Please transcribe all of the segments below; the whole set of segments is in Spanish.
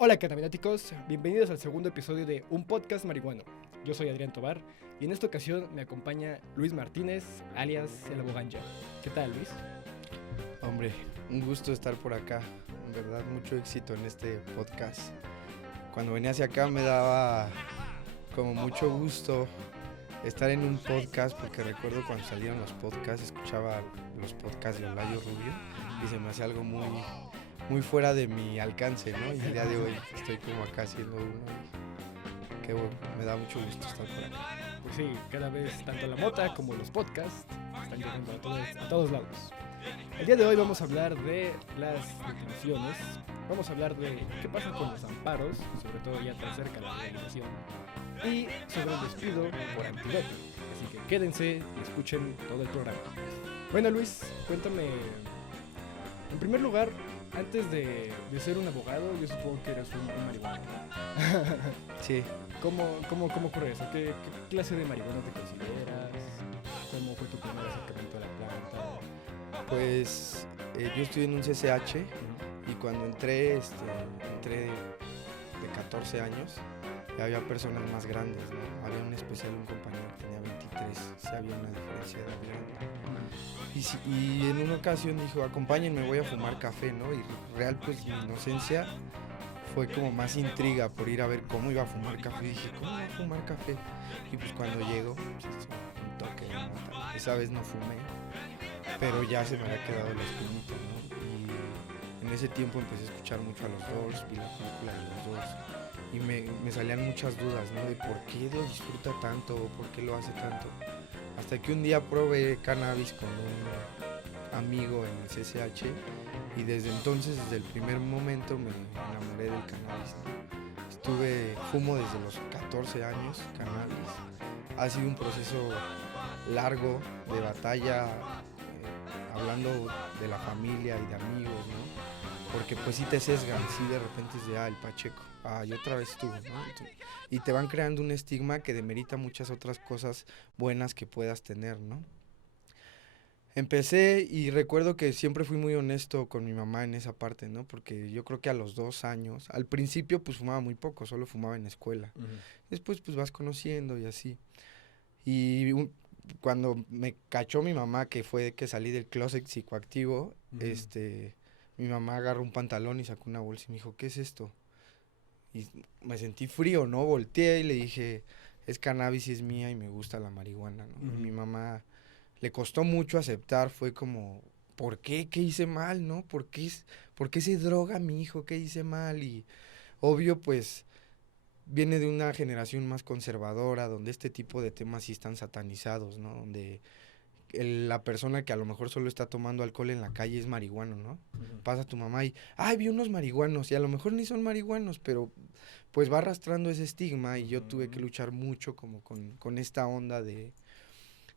Hola cannabinoticos, bienvenidos al segundo episodio de Un Podcast Marihuano. Yo soy Adrián Tobar y en esta ocasión me acompaña Luis Martínez, alias El Aboganja. ¿Qué tal, Luis? Hombre, un gusto estar por acá. En verdad, mucho éxito en este podcast. Cuando venía hacia acá me daba como mucho gusto estar en un podcast, porque recuerdo cuando salieron los podcasts, escuchaba los podcasts de Olayo Rubio y se me hacía algo muy fuera de mi alcance, ¿no? Y el día de hoy estoy como acá haciendo uno y que bueno, me da mucho gusto estar por acá. Pues sí, cada vez tanto la mota como los podcasts están llegando a todos lados. El día de hoy vamos a hablar de las detenciones, vamos a hablar de qué pasa con los amparos, sobre todo ya tan cerca la legalización, y sobre el despido por antidoto. Así que quédense y escuchen todo el programa. Bueno, Luis, cuéntame, en primer lugar, antes de ser un abogado, yo supongo que eres un marihuana. Sí, ¿Cómo ocurre eso? ¿Qué clase de marihuana te consideras? ¿Cómo fue tu primer acercamiento a la planta? pues yo estudié en un CCH y cuando entré de 14 años. Y había personas más grandes, ¿no? Había un especial, un compañero que tenía 23, sí había una diferencia de edad grande. Y en una ocasión dijo, acompáñenme, voy a fumar café, ¿no? Y real, pues mi inocencia fue como más intriga por ir a ver cómo iba a fumar café. Y dije, ¿cómo va a fumar café? Y pues cuando llego, pues, un toque de mota. Esa vez no fumé, pero ya se me había quedado la espinita, ¿no? Y en ese tiempo empecé a escuchar mucho a los Doors, vi la película de los Doors. Y me salían muchas dudas, ¿no? De por qué lo disfruta tanto o por qué lo hace tanto. Hasta que un día probé cannabis con un amigo en el CCH y desde entonces, desde el primer momento, me enamoré del cannabis, ¿no? Fumo desde los 14 años cannabis. Ha sido un proceso largo de batalla, hablando de la familia y de amigos, ¿no? Porque pues sí te sesgan, sí de repente es de, el Pacheco, y otra vez tú, ¿no? Y te van creando un estigma que demerita muchas otras cosas buenas que puedas tener, ¿no? Empecé y recuerdo que siempre fui muy honesto con mi mamá en esa parte, ¿no? Porque yo creo que a los 2 años, al principio pues fumaba muy poco, solo fumaba en escuela. Después pues vas conociendo y así. Y cuando me cachó mi mamá, que fue que salí del closet psicoactivo, mi mamá agarró un pantalón y sacó una bolsa y me dijo, ¿qué es esto? Y me sentí frío, ¿no? Volteé y le dije, es cannabis y es mía y me gusta la marihuana, ¿no? Y mi mamá le costó mucho aceptar, fue como, ¿por qué? ¿Qué hice mal, no? ¿Por qué se droga mi hijo? ¿Qué hice mal? Y obvio, pues, viene de una generación más conservadora, donde este tipo de temas sí están satanizados, ¿no? Donde la persona que a lo mejor solo está tomando alcohol en la calle es marihuano, ¿no? Pasa tu mamá y, vi unos marihuanos, y a lo mejor ni son marihuanos, pero pues va arrastrando ese estigma y yo tuve que luchar mucho como con esta onda de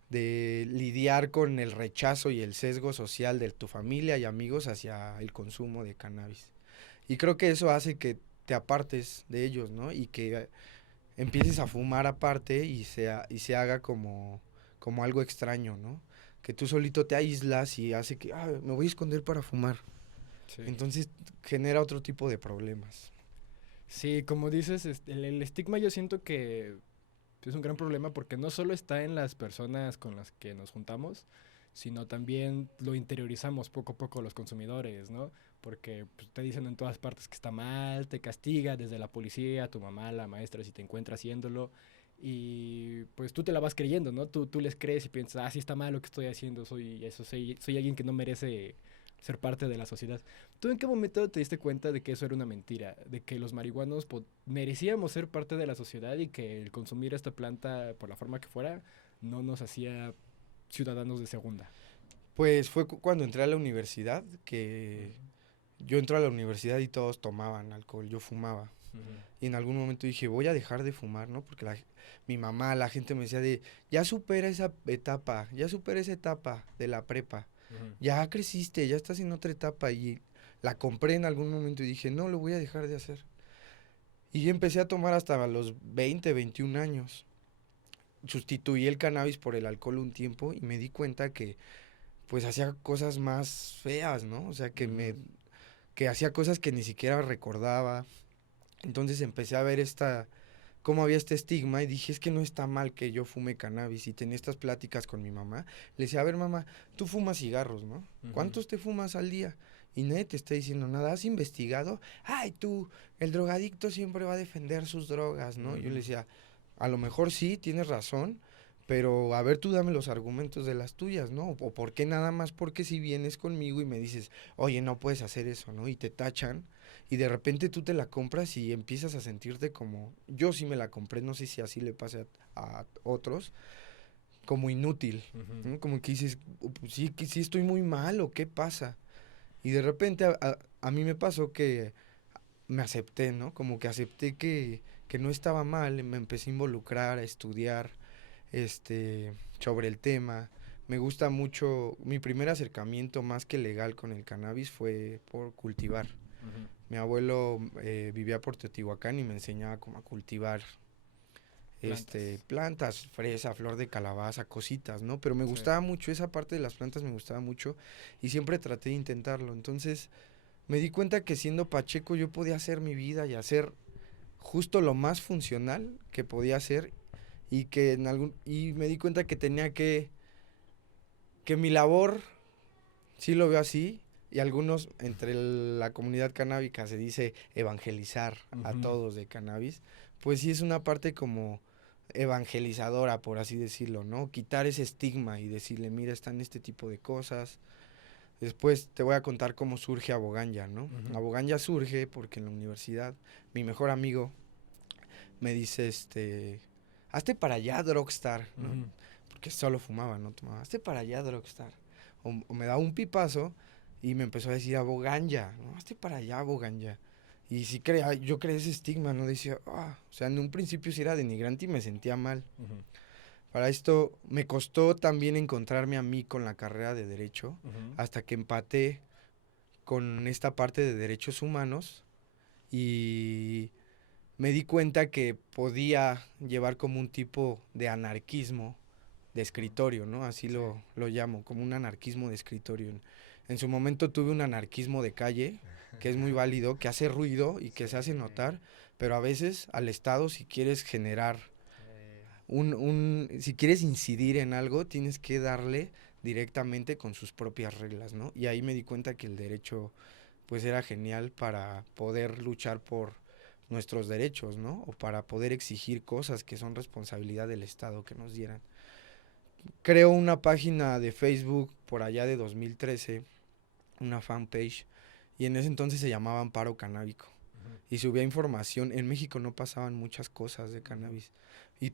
lidiar con el rechazo y el sesgo social de tu familia y amigos hacia el consumo de cannabis. Y creo que eso hace que te apartes de ellos, ¿no? Y que empieces a fumar aparte y se haga como algo extraño, ¿no? Que tú solito te aíslas y hace que, me voy a esconder para fumar. Sí. Entonces genera otro tipo de problemas. Sí, como dices, el estigma yo siento que es un gran problema porque no solo está en las personas con las que nos juntamos, sino también lo interiorizamos poco a poco los consumidores, ¿no? Porque pues, te dicen en todas partes que está mal, te castiga desde la policía, tu mamá, la maestra, si te encuentra haciéndolo. Y pues tú te la vas creyendo, ¿no? Tú les crees y piensas, sí está mal lo que estoy haciendo, soy alguien que no merece ser parte de la sociedad. ¿Tú en qué momento te diste cuenta de que eso era una mentira? De que los marihuanos merecíamos ser parte de la sociedad y que el consumir esta planta, por la forma que fuera, no nos hacía ciudadanos de segunda. Pues fue cuando entré a la universidad, que yo entré a la universidad y todos tomaban alcohol, yo fumaba. Y en algún momento dije, voy a dejar de fumar, ¿no? Porque mi mamá, la gente me decía ya supera esa etapa de la prepa. Ya creciste, ya estás en otra etapa. Y la compré en algún momento y dije, no, lo voy a dejar de hacer. Y empecé a tomar hasta los 20, 21 años. Sustituí el cannabis por el alcohol un tiempo y me di cuenta que pues hacía cosas más feas, ¿no? O sea, que hacía cosas que ni siquiera recordaba. Entonces empecé a ver cómo había este estigma y dije, es que no está mal que yo fume cannabis. Y tenía estas pláticas con mi mamá. Le decía, a ver, mamá, tú fumas cigarros, ¿no? ¿Cuántos te fumas al día? Y nadie te está diciendo nada. ¿Has investigado? Ay, tú, el drogadicto siempre va a defender sus drogas, ¿no? Yo le decía, a lo mejor sí, tienes razón, pero a ver, tú dame los argumentos de las tuyas, ¿no? O por qué nada más, porque si vienes conmigo y me dices, oye, no puedes hacer eso, ¿no? Y te tachan, y de repente tú te la compras y empiezas a sentirte como, yo sí me la compré, no sé si así le pasa a otros, como inútil, ¿no? Como que dices, pues sí, que sí estoy muy mal, ¿o qué pasa? Y de repente a mí me pasó que me acepté, ¿no? Como que acepté que no estaba mal, me empecé a involucrar, a estudiar, sobre el tema. Me gusta mucho, mi primer acercamiento más que legal con el cannabis fue por cultivar. Mi abuelo vivía por Teotihuacán y me enseñaba cómo a cultivar plantas, fresa, flor de calabaza, cositas, ¿no? Pero me gustaba mucho, esa parte de las plantas me gustaba mucho y siempre traté de intentarlo. Entonces me di cuenta que siendo Pacheco yo podía hacer mi vida y hacer justo lo más funcional que podía hacer y me di cuenta que tenía que mi labor, sí lo veo así, y algunos entre la comunidad canábica se dice evangelizar a todos de cannabis, pues sí es una parte como evangelizadora, por así decirlo, ¿no? Quitar ese estigma y decirle, mira, están este tipo de cosas. Después te voy a contar cómo surge Aboganya, ¿no? Aboganya surge porque en la universidad mi mejor amigo me dice, hazte para allá, Drogstar, ¿no? Porque solo fumaba, no tomaba. Hazte para allá, Drogstar. O me daba un pipazo y me empezó a decir Aboganya, ¿no? Hazte para allá, Aboganya. Y sí yo creé ese estigma, ¿no? Decía, o sea, en un principio sí era denigrante y me sentía mal. Para esto me costó también encontrarme a mí con la carrera de Derecho, hasta que empaté con esta parte de derechos humanos y me di cuenta que podía llevar como un tipo de anarquismo de escritorio, ¿no? Así lo llamo, como un anarquismo de escritorio. En su momento tuve un anarquismo de calle, que es muy válido, que hace ruido y que se hace notar, pero a veces al Estado, si quieres generar si quieres incidir en algo, tienes que darle directamente con sus propias reglas, ¿no? Y ahí me di cuenta que el derecho, pues era genial para poder luchar por nuestros derechos, ¿no? O para poder exigir cosas que son responsabilidad del Estado que nos dieran. Creo una página de Facebook por allá de 2013, una fanpage, y en ese entonces se llamaba Amparo Canábico. Y subía información. En México no pasaban muchas cosas de cannabis.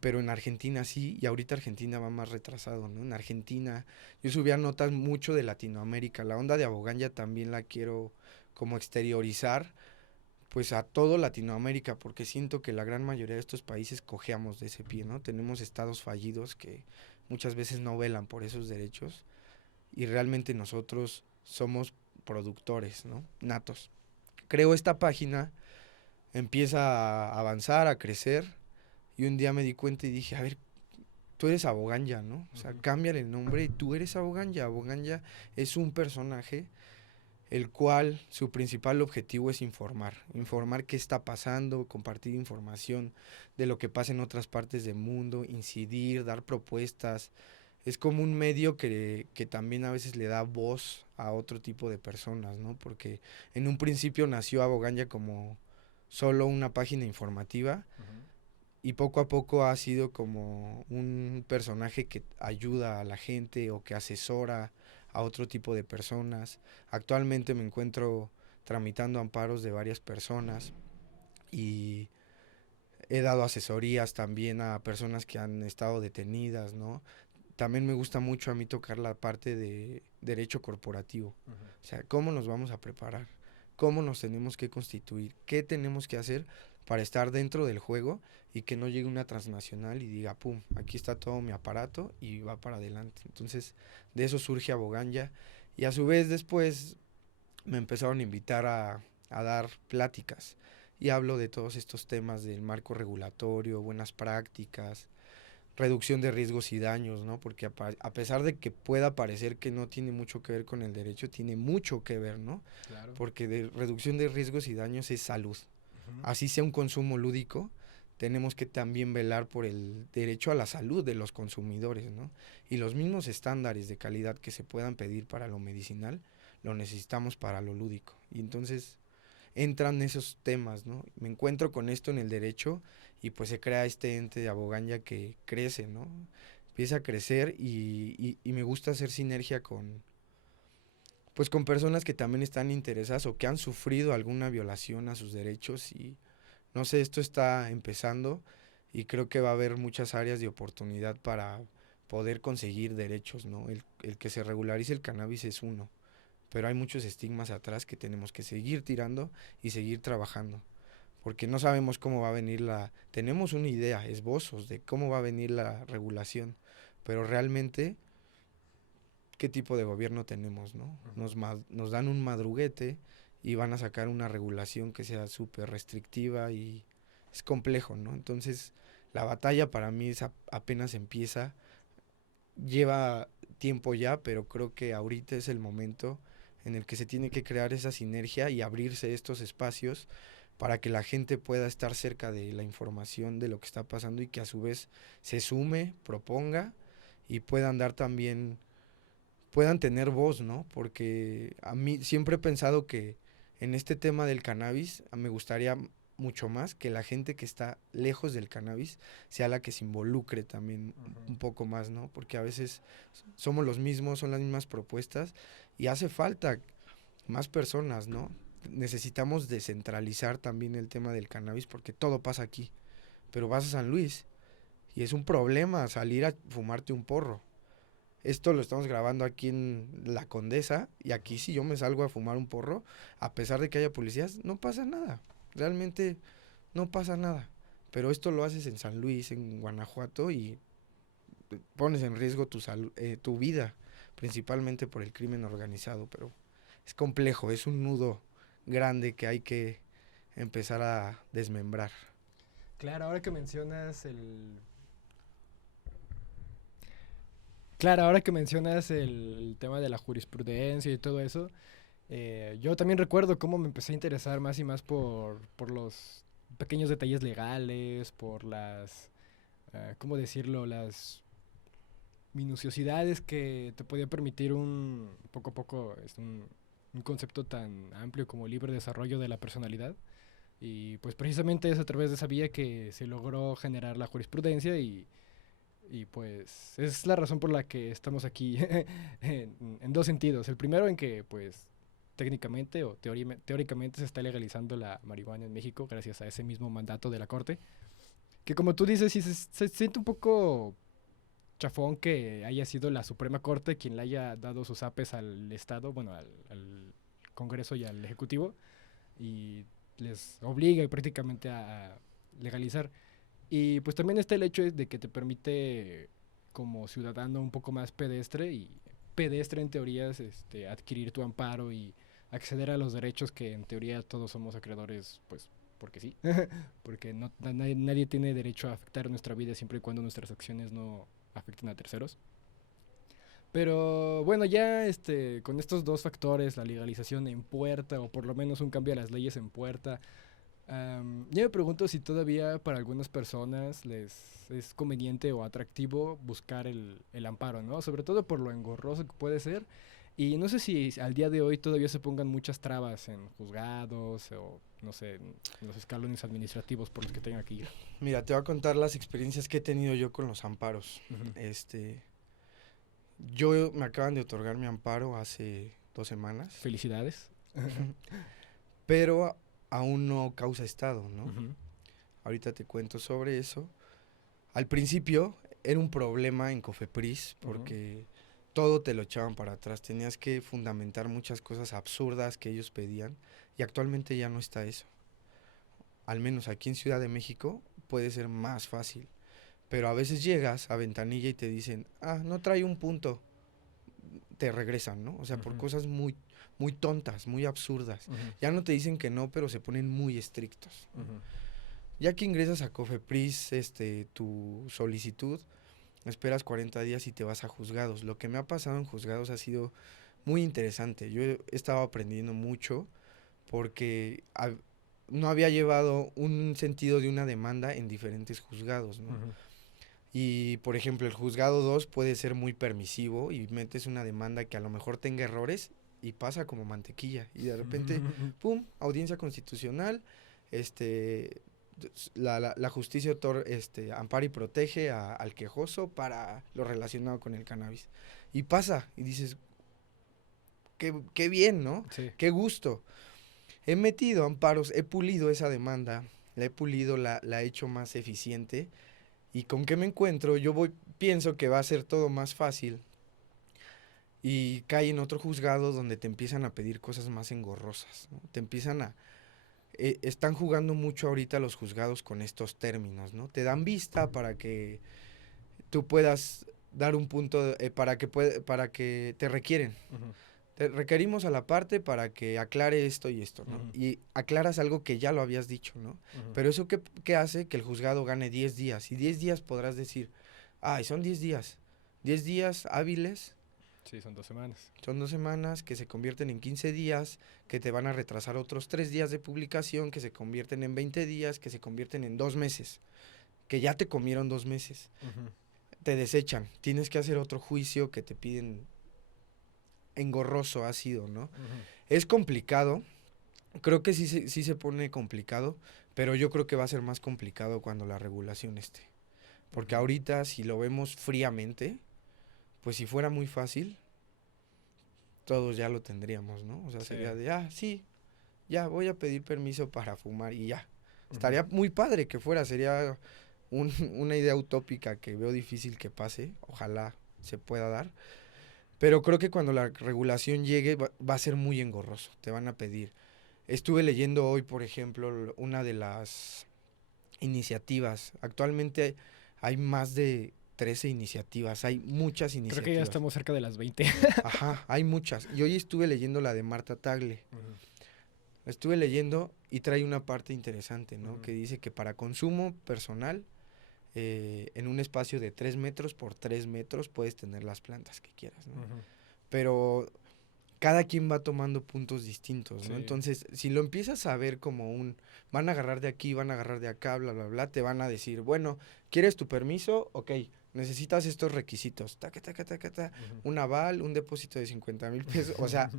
Pero en Argentina sí, y ahorita Argentina va más retrasado, ¿no? En Argentina yo subía notas mucho de Latinoamérica. La onda de Aboganya también la quiero como exteriorizar, pues a todo Latinoamérica, porque siento que la gran mayoría de estos países cojeamos de ese pie, ¿no? Tenemos estados fallidos que muchas veces no velan por esos derechos y realmente nosotros somos productores, ¿no? Natos. Creo esta página, empieza a avanzar, a crecer, y un día me di cuenta y dije, a ver, tú eres Aboganya, ¿no? O sea, cámbiale el nombre y tú eres Aboganya. Aboganya es un personaje el cual su principal objetivo es informar qué está pasando, compartir información de lo que pasa en otras partes del mundo, incidir, dar propuestas. Es como un medio que también a veces le da voz a otro tipo de personas, ¿no? Porque en un principio nació Aboganya como solo una página informativa y poco a poco ha sido como un personaje que ayuda a la gente o que asesora a otro tipo de personas. Actualmente me encuentro tramitando amparos de varias personas y he dado asesorías también a personas que han estado detenidas, ¿no? También me gusta mucho a mí tocar la parte de derecho corporativo. O sea, ¿cómo nos vamos a preparar? ¿Cómo nos tenemos que constituir? ¿Qué tenemos que hacer para estar dentro del juego y que no llegue una transnacional y diga, pum, aquí está todo mi aparato y va para adelante? Entonces, de eso surge Aboganya y a su vez después me empezaron a invitar a dar pláticas y hablo de todos estos temas del marco regulatorio, buenas prácticas, reducción de riesgos y daños, ¿no? Porque a pesar de que pueda parecer que no tiene mucho que ver con el derecho, tiene mucho que ver, ¿no? Claro. Porque de reducción de riesgos y daños es salud. así sea un consumo lúdico, tenemos que también velar por el derecho a la salud de los consumidores, ¿no? Y los mismos estándares de calidad que se puedan pedir para lo medicinal, lo necesitamos para lo lúdico. Y entonces entran esos temas, ¿no? Me encuentro con esto en el derecho y pues se crea este ente de Aboganya que crece, ¿no? Empieza a crecer y me gusta hacer sinergia pues con personas que también están interesadas o que han sufrido alguna violación a sus derechos y no sé, esto está empezando y creo que va a haber muchas áreas de oportunidad para poder conseguir derechos, ¿no? El que se regularice el cannabis es uno, pero hay muchos estigmas atrás que tenemos que seguir tirando y seguir trabajando, porque no sabemos cómo va a venir tenemos una idea, esbozos de cómo va a venir la regulación, pero realmente qué tipo de gobierno tenemos, ¿no? Nos dan un madruguete y van a sacar una regulación que sea súper restrictiva y es complejo, ¿no? Entonces, la batalla para mí apenas empieza, lleva tiempo ya, pero creo que ahorita es el momento en el que se tiene que crear esa sinergia y abrirse estos espacios para que la gente pueda estar cerca de la información de lo que está pasando y que a su vez se sume, proponga y puedan dar también puedan tener voz, ¿no? Porque a mí siempre he pensado que en este tema del cannabis me gustaría mucho más que la gente que está lejos del cannabis sea la que se involucre también un poco más, ¿no? Porque a veces somos los mismos, son las mismas propuestas y hace falta más personas, ¿no? Necesitamos descentralizar también el tema del cannabis porque todo pasa aquí, pero vas a San Luis y es un problema salir a fumarte un porro. Esto lo estamos grabando aquí en La Condesa y aquí si yo me salgo a fumar un porro, a pesar de que haya policías, no pasa nada. Realmente no pasa nada. Pero esto lo haces en San Luis, en Guanajuato y pones en riesgo tu vida, principalmente por el crimen organizado. Pero es complejo, es un nudo grande que hay que empezar a desmembrar. Claro, ahora que mencionas el Claro, ahora que mencionas el tema de la jurisprudencia y todo eso, yo también recuerdo cómo me empecé a interesar más y más por los pequeños detalles legales, por las, ¿cómo decirlo? Las minuciosidades que te podía permitir poco a poco, un concepto tan amplio como libre desarrollo de la personalidad. Y pues precisamente es a través de esa vía que se logró generar la jurisprudencia y pues es la razón por la que estamos aquí en dos sentidos. El primero en que pues técnicamente o teóricamente se está legalizando la marihuana en México gracias a ese mismo mandato de la Corte. Que como tú dices, sí se siente un poco chafón que haya sido la Suprema Corte quien le haya dado sus apes al Estado, bueno, al Congreso y al Ejecutivo, y les obliga prácticamente a legalizar. Y pues también está el hecho de que te permite como ciudadano un poco más pedestre y pedestre en teorías adquirir tu amparo y acceder a los derechos que en teoría todos somos acreedores, pues porque sí, porque nadie tiene derecho a afectar nuestra vida siempre y cuando nuestras acciones no afecten a terceros. Pero bueno, ya con estos dos factores, la legalización en puerta o por lo menos un cambio a las leyes en puerta, yo me pregunto si todavía para algunas personas les es conveniente o atractivo buscar el amparo, ¿no? Sobre todo por lo engorroso que puede ser. Y no sé si al día de hoy todavía se pongan muchas trabas en juzgados o, no sé, en los escalones administrativos por los que tengan que ir. Mira, te voy a contar las experiencias que he tenido yo con los amparos. Ujú. Yo me acaban de otorgar mi amparo hace 2 semanas, Felicidades. pero aún no causa estado, ¿no? Ujú. Ahorita te cuento sobre eso. Al principio era un problema en Cofepris porque todo te lo echaban para atrás. Tenías que fundamentar muchas cosas absurdas que ellos pedían y actualmente ya no está eso. Al menos aquí en Ciudad de México puede ser más fácil. Pero a veces llegas a ventanilla y te dicen, no trae un punto, te regresan, ¿no? O sea, por cosas muy, muy tontas, muy absurdas. Ujú. Ya no te dicen que no, pero se ponen muy estrictos. Ujú. Ya que ingresas a Cofepris, tu solicitud, esperas 40 días y te vas a juzgados. Lo que me ha pasado en juzgados ha sido muy interesante. Yo he estado aprendiendo mucho porque no había llevado un sentido de una demanda en diferentes juzgados, ¿no? Y, por ejemplo, el juzgado 2 puede ser muy permisivo y metes una demanda que a lo mejor tenga errores y pasa como mantequilla. Y de repente, ¡pum!, audiencia constitucional, la justicia ampara y protege al quejoso para lo relacionado con el cannabis. Y pasa, y dices, qué bien, ¿no? Sí. Qué gusto. He metido amparos, he pulido esa demanda, la he pulido, la he hecho más eficiente. ¿Y con qué me encuentro? Pienso que va a ser todo más fácil y cae en otro juzgado donde te empiezan a pedir cosas más engorrosas, ¿no? Te empiezan están jugando mucho ahorita los juzgados con estos términos, ¿no? Te dan vista para que tú puedas dar un punto, para que te requieren. Te requerimos a la parte para que aclare esto y esto, ¿no? Y aclaras algo que ya lo habías dicho, ¿no? Pero eso ¿qué hace? Que el juzgado gane 10 días. Y 10 días podrás decir, ay, son 10 días. 10 días hábiles. Sí, son 2 semanas. Son 2 semanas que se convierten en 15 días, que te van a retrasar otros 3 días de publicación, que se convierten en 20 días, que se convierten en 2 meses. Que ya te comieron 2 meses. Te desechan. Tienes que hacer otro juicio que te piden engorroso ha sido, ¿no? Es complicado, creo que sí se pone complicado, pero yo creo que va a ser más complicado cuando la regulación esté. Porque ahorita, si lo vemos fríamente, pues si fuera muy fácil, todos ya lo tendríamos, ¿no? O sea, sería de, sí, ya voy a pedir permiso para fumar y ya. Estaría muy padre que fuera, sería una idea utópica que veo difícil que pase, ojalá se pueda dar. Pero creo que cuando la regulación llegue va a ser muy engorroso, te van a pedir. Estuve leyendo hoy, por ejemplo, una de las iniciativas. Actualmente hay más de 13 iniciativas, hay muchas iniciativas. Creo que ya estamos cerca de las 20. Ajá, hay muchas. Y hoy estuve leyendo la de Marta Tagle. La estuve leyendo y trae una parte interesante, ¿no? Que dice que para consumo personal, en un espacio de 3 metros por 3 metros puedes tener las plantas que quieras, ¿no? Pero cada quien va tomando puntos distintos, ¿no? Entonces, si lo empiezas a ver como van a agarrar de aquí, van a agarrar de acá, bla, bla, bla, te van a decir, bueno, ¿quieres tu permiso? Ok, necesitas estos requisitos, un aval, un depósito de 50,000 pesos, o sea,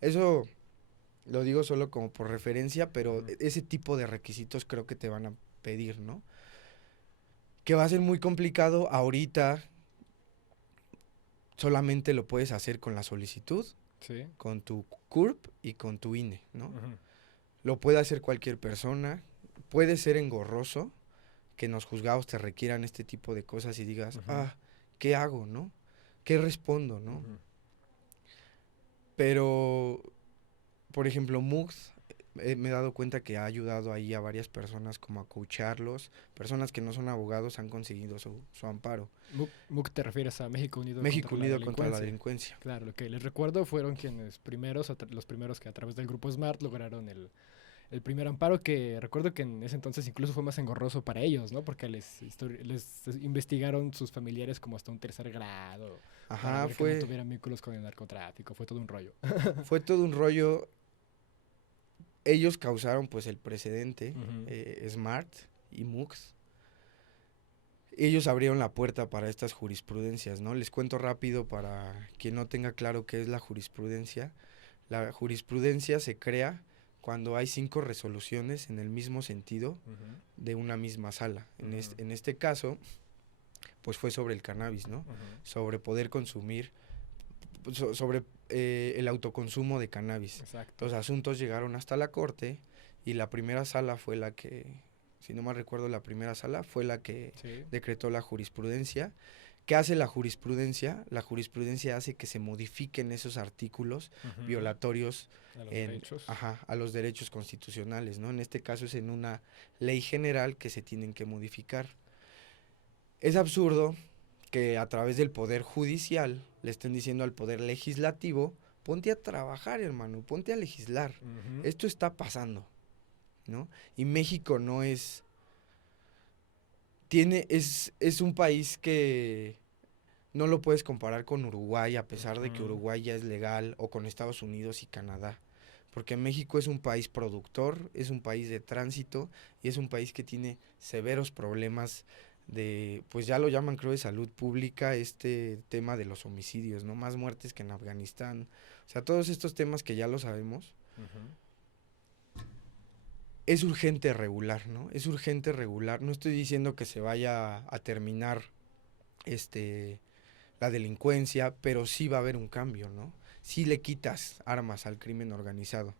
eso lo digo solo como por referencia, pero ese tipo de requisitos creo que te van a pedir, ¿no? Que va a ser muy complicado ahorita, solamente lo puedes hacer con la solicitud, con tu CURP y con tu INE, ¿no? Lo puede hacer cualquier persona, puede ser engorroso que en los juzgados te requieran este tipo de cosas y digas, ¿qué hago, no? ¿Qué respondo, no? Pero, por ejemplo, MUX, me he dado cuenta que ha ayudado ahí a varias personas como a coacharlos. Personas que no son abogados han conseguido su amparo. MUC te refieres a México Unido contra la delincuencia. Claro, lo que les recuerdo fueron los primeros que a través del grupo SMART lograron el primer amparo, que recuerdo que en ese entonces incluso fue más engorroso para ellos, ¿no? Porque les investigaron sus familiares como hasta un 3er grado. Para ver que no tuvieran vínculos con el narcotráfico. Fue todo un rollo. Fue todo un rollo. Ellos causaron pues el precedente, SMART y MUX. Ellos abrieron la puerta para estas jurisprudencias, ¿no? Les cuento rápido para quien no tenga claro qué es la jurisprudencia. La jurisprudencia se crea cuando hay 5 resoluciones en el mismo sentido de una misma sala. En este caso, pues fue sobre el cannabis, ¿no? Sobre poder consumir, sobre el autoconsumo de cannabis. Exacto. Los asuntos llegaron hasta la corte y la primera sala fue la que, si no mal recuerdo, la primera sala fue la que decretó la jurisprudencia. ¿Qué hace la jurisprudencia? La jurisprudencia hace que se modifiquen esos artículos violatorios a los derechos constitucionales, ¿no? En este caso es en una ley general que se tienen que modificar. Es absurdo que a través del poder judicial le estén diciendo al poder legislativo, ponte a trabajar, hermano, ponte a legislar. Esto está pasando, ¿no? Y México no es... Es un país que no lo puedes comparar con Uruguay, a pesar de que Uruguay ya es legal, o con Estados Unidos y Canadá. porque México es un país productor, es un país de tránsito y es un país que tiene severos problemas de, pues ya lo llaman creo de salud pública, este tema de los homicidios, ¿no? Más muertes que en Afganistán, o sea, todos estos temas que ya lo sabemos. Es urgente regular, ¿no? Es urgente regular. No estoy diciendo que se vaya a terminar la delincuencia, pero sí va a haber un cambio, ¿no? Sí le quitas armas al crimen organizado.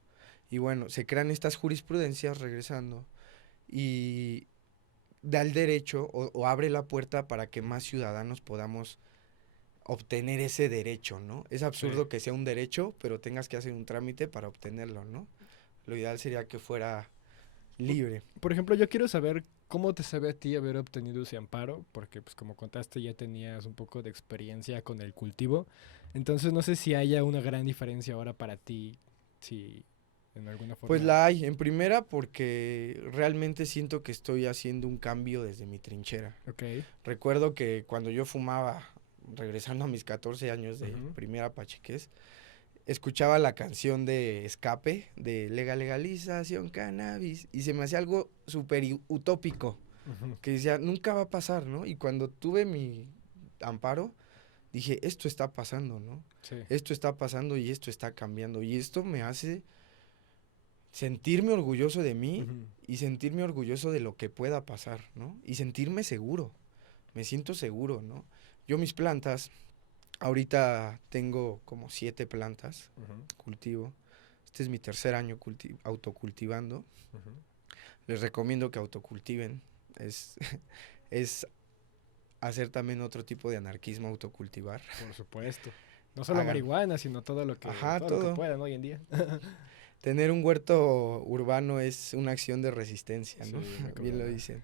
Y bueno, se crean estas jurisprudencias, regresando, y da el derecho o abre la puerta para que más ciudadanos podamos obtener ese derecho, ¿no? Es absurdo que sea un derecho, pero tengas que hacer un trámite para obtenerlo, ¿no? Lo ideal sería que fuera libre. Por ejemplo, yo quiero saber cómo te sabe a ti haber obtenido ese amparo, porque pues como contaste ya tenías un poco de experiencia con el cultivo, entonces no sé si haya una gran diferencia ahora para ti, si en alguna forma... Pues la hay, en primera porque realmente siento que estoy haciendo un cambio desde mi trinchera. Ok. Recuerdo que cuando yo fumaba, regresando a mis 14 años de primera pachequez, escuchaba la canción de Escape, de legalización cannabis, y se me hacía algo súper utópico, que decía, nunca va a pasar, ¿no? Y cuando tuve mi amparo, dije, esto está pasando, ¿no? Sí. Esto está pasando y esto está cambiando, y esto me hace sentirme orgulloso de mí y sentirme orgulloso de lo que pueda pasar, ¿no? Y sentirme seguro, me siento seguro, ¿no? Yo mis plantas, ahorita tengo como 7 plantas, cultivo. Este es mi tercer año autocultivando. Les recomiendo que autocultiven. Es hacer también otro tipo de anarquismo autocultivar. Por supuesto. No solo marihuana, sino todo lo que, todo lo que puedan hoy en día. Tener un huerto urbano es una acción de resistencia, ¿no? Sí, bien lo dicen.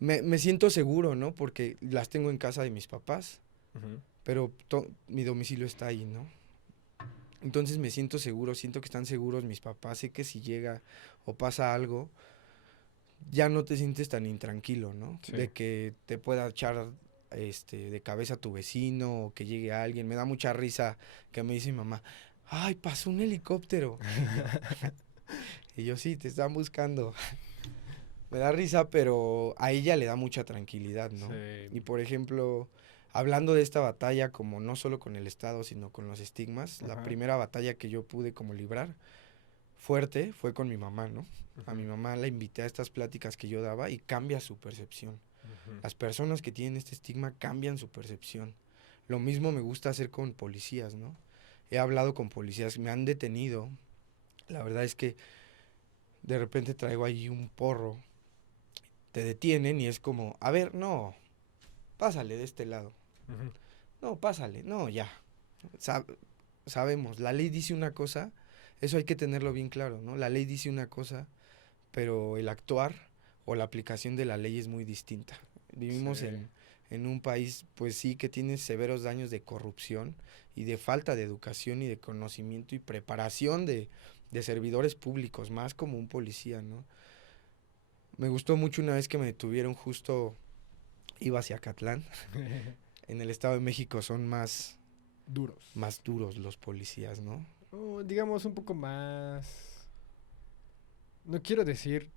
Me siento seguro, ¿no? Porque las tengo en casa de mis papás, pero mi domicilio está ahí, ¿no? Entonces me siento seguro, siento que están seguros mis papás, sé que si llega o pasa algo, ya no te sientes tan intranquilo, ¿no? Sí. De que te pueda echar de cabeza a tu vecino o que llegue alguien. Me da mucha risa que me dice mi mamá, ¡ay, pasó un helicóptero! Y yo, sí, te están buscando. Me da risa, pero a ella le da mucha tranquilidad, ¿no? Sí. Y por ejemplo, hablando de esta batalla, como no solo con el Estado, sino con los estigmas, la primera batalla que yo pude como librar fuerte fue con mi mamá, ¿no? A mi mamá la invité a estas pláticas que yo daba y cambia su percepción. Las personas que tienen este estigma cambian su percepción. Lo mismo me gusta hacer con policías, ¿no? He hablado con policías, me han detenido. La verdad es que de repente traigo ahí un porro. Te detienen y es como, a ver, no, pásale de este lado. No, pásale, no, ya. Sabemos, la ley dice una cosa, eso hay que tenerlo bien claro, ¿no? La ley dice una cosa, pero el actuar o la aplicación de la ley es muy distinta. Vivimos en un país, pues sí, que tiene severos daños de corrupción y de falta de educación y de conocimiento y preparación de servidores públicos, más como un policía, ¿no? Me gustó mucho una vez que me detuvieron justo, iba hacia Acatlán. En el Estado de México son más duros los policías, ¿no? Digamos un poco más, no quiero decir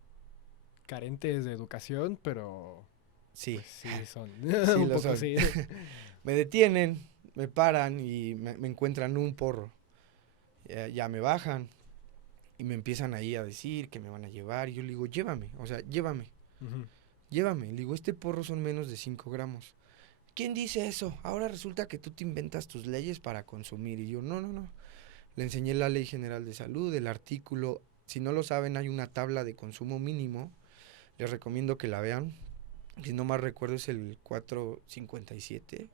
carentes de educación, pero sí, pues sí son. Sí, un poco sí. Me detienen, me paran y me encuentran un porro. Ya me bajan. Y me empiezan ahí a decir que me van a llevar. Y yo le digo, llévame, o sea, llévame. Llévame. Le digo, este porro son menos de 5 gramos. ¿Quién dice eso? Ahora resulta que tú te inventas tus leyes para consumir. Y yo, no. Le enseñé la Ley General de Salud, el artículo. Si no lo saben, hay una tabla de consumo mínimo. Les recomiendo que la vean. Si no mal recuerdo, es el 457.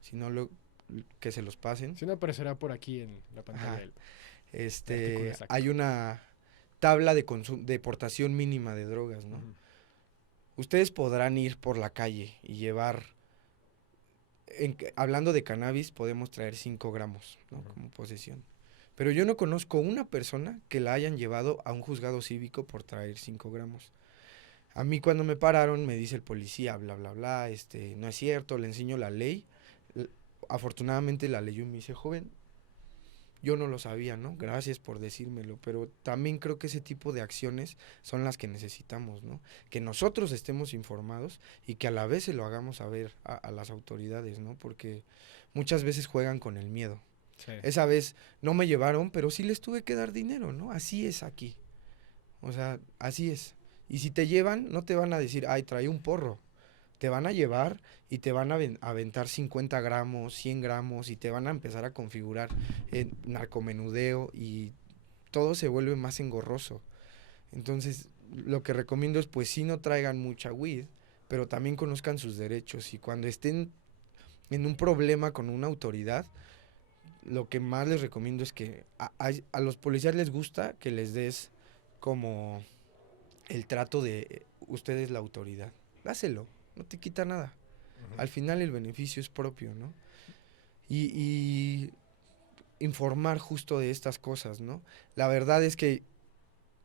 Si no, que se los pasen. Si no, aparecerá por aquí en la pantalla. Hay una tabla de portación mínima de drogas, ¿no? Ustedes podrán ir por la calle y llevar, hablando de cannabis, podemos traer 5 gramos, ¿no? Como posesión. Pero yo no conozco una persona que la hayan llevado a un juzgado cívico por traer 5 gramos. A mí cuando me pararon me dice el policía, bla, bla, bla, no es cierto, le enseño la ley. Afortunadamente la leyó y me dice, joven, yo no lo sabía, ¿no? Gracias por decírmelo, pero también creo que ese tipo de acciones son las que necesitamos, ¿no? Que nosotros estemos informados y que a la vez se lo hagamos saber a las autoridades, ¿no? Porque muchas veces juegan con el miedo. Sí. Esa vez no me llevaron, pero sí les tuve que dar dinero, ¿no? Así es aquí. O sea, así es. Y si te llevan, no te van a decir, ay, trae un porro. Te van a llevar y te van a aventar 50 gramos, 100 gramos y te van a empezar a configurar en narcomenudeo y todo se vuelve más engorroso. Entonces, lo que recomiendo es, pues sí, no traigan mucha weed, pero también conozcan sus derechos y cuando estén en un problema con una autoridad, lo que más les recomiendo es que a los policías les gusta que les des como el trato de ustedes la autoridad. Dáselo, no te quita nada. Al final el beneficio es propio, ¿no? Y informar justo de estas cosas, ¿no? La verdad es que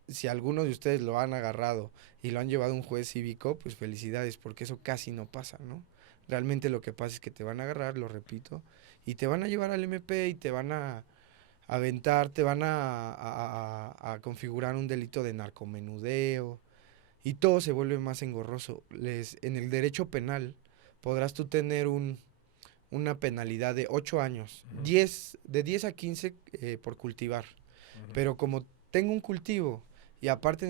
si alguno de ustedes lo han agarrado y lo han llevado a un juez cívico, pues felicidades, porque eso casi no pasa, ¿no? Realmente lo que pasa es que te van a agarrar, lo repito, y te van a llevar al MP y te van a aventar, te van a configurar un delito de narcomenudeo y todo se vuelve más engorroso. En el derecho penal podrás tú tener una penalidad de 8 años, de 10 a 15 por cultivar, pero como tengo un cultivo y aparte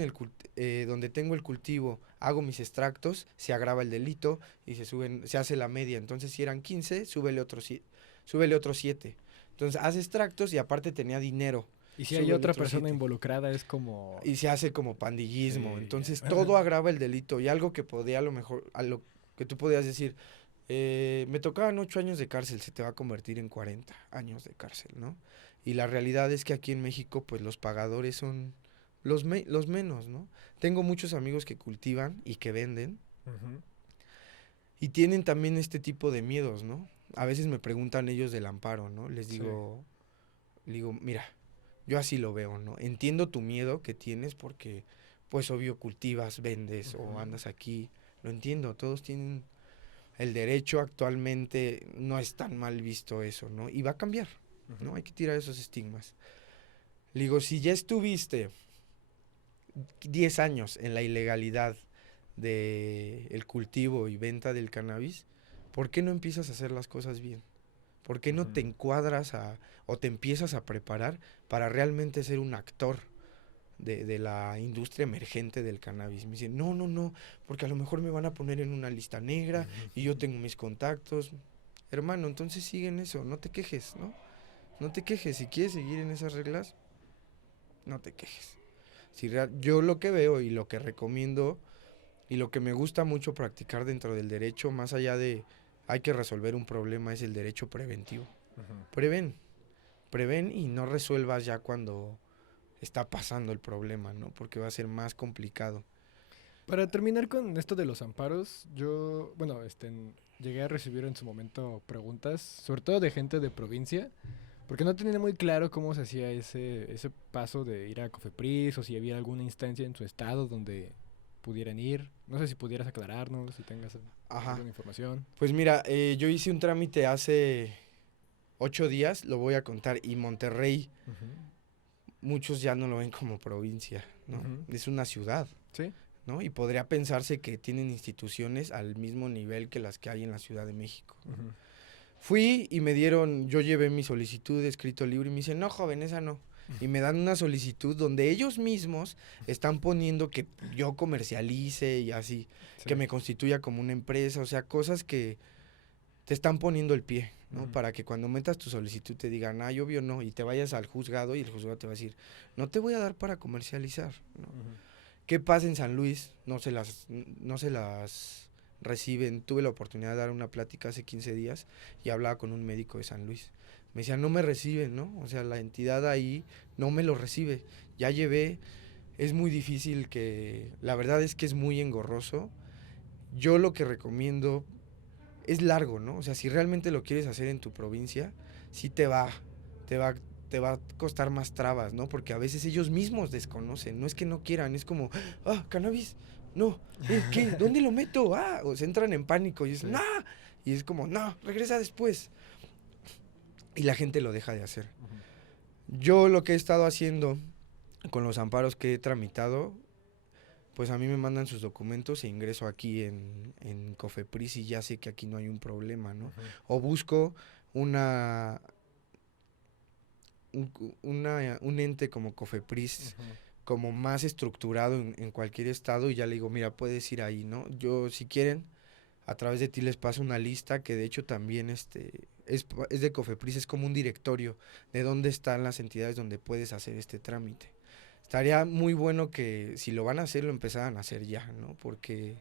donde tengo el cultivo hago mis extractos, se agrava el delito y se hace la media. Entonces si eran 15, súbele otros 7. Entonces hace extractos y aparte tenía dinero. Y si hay otra persona involucrada es como... Y se hace como pandillismo. Entonces todo agrava el delito. Y algo que podía a lo mejor, a lo que tú podías decir, me tocaban 8 años de cárcel, se te va a convertir en 40 años de cárcel, ¿no? Y la realidad es que aquí en México, pues los pagadores son los menos, ¿no? Tengo muchos amigos que cultivan y que venden. Y tienen también este tipo de miedos, ¿no? A veces me preguntan ellos del amparo, ¿no? Les digo, mira, yo así lo veo, ¿no? Entiendo tu miedo que tienes porque, pues, obvio, cultivas, vendes o andas aquí. Lo entiendo, todos tienen el derecho. Actualmente no es tan mal visto eso, ¿no? Y va a cambiar, ¿no? Hay que tirar esos estigmas. Le digo, si ya estuviste 10 años en la ilegalidad de el cultivo y venta del cannabis, ¿por qué no empiezas a hacer las cosas bien? ¿Por qué no te encuadras o te empiezas a preparar para realmente ser un actor de la industria emergente del cannabis? Me dicen, no, porque a lo mejor me van a poner en una lista negra y yo tengo mis contactos. Hermano, entonces sigue en eso, no te quejes, ¿no? No te quejes, si quieres seguir en esas reglas, no te quejes. Yo lo que veo y lo que recomiendo y lo que me gusta mucho practicar dentro del derecho, más allá de hay que resolver un problema, es el derecho preventivo. Prevén y no resuelvas ya cuando está pasando el problema, ¿no? Porque va a ser más complicado. Para terminar con esto de los amparos, yo, bueno, llegué a recibir en su momento preguntas, sobre todo de gente de provincia, porque no tenía muy claro cómo se hacía ese paso de ir a Cofepris o si había alguna instancia en su estado donde pudieran ir. No sé si pudieras aclararnos, si tengas alguna información. Pues mira, yo hice un trámite hace 8 días, lo voy a contar, y Monterrey, muchos ya no lo ven como provincia, ¿no? Es una ciudad, ¿sí? ¿no? Y podría pensarse que tienen instituciones al mismo nivel que las que hay en la Ciudad de México. Fui y yo llevé mi solicitud de escrito libre y me dicen, no, joven, esa no. Y me dan una solicitud donde ellos mismos están poniendo que yo comercialice y así, que me constituya como una empresa, o sea, cosas que te están poniendo el pie, ¿no? Para que cuando metas tu solicitud te digan, obvio no, y te vayas al juzgado y el juzgado te va a decir, no te voy a dar para comercializar, ¿no? ¿Qué pasa en San Luis? No se las reciben. Tuve la oportunidad de dar una plática hace 15 días y hablaba con un médico de San Luis. Me decía, no me reciben, ¿no? O sea, la entidad ahí no me lo recibe. Ya llevé, es muy difícil la verdad es que es muy engorroso. Yo lo que recomiendo es largo, ¿no? O sea, si realmente lo quieres hacer en tu provincia, sí te va a costar más trabas, ¿no? Porque a veces ellos mismos desconocen, no es que no quieran, es como, cannabis, no, ¿qué? ¿Dónde lo meto? O se entran en pánico y dicen, ¡no! Y es como, no, regresa después. Y la gente lo deja de hacer. Yo lo que he estado haciendo con los amparos que he tramitado, pues a mí me mandan sus documentos e ingreso aquí en Cofepris y ya sé que aquí no hay un problema, ¿no? O busco una un ente como Cofepris, como más estructurado en cualquier estado, y ya le digo, mira, puedes ir ahí, ¿no? Yo, si quieren, a través de ti les paso una lista que de hecho también es de Cofepris, es como un directorio de dónde están las entidades donde puedes hacer este trámite. Estaría muy bueno que si lo van a hacer, lo empezaran a hacer ya, ¿no? Porque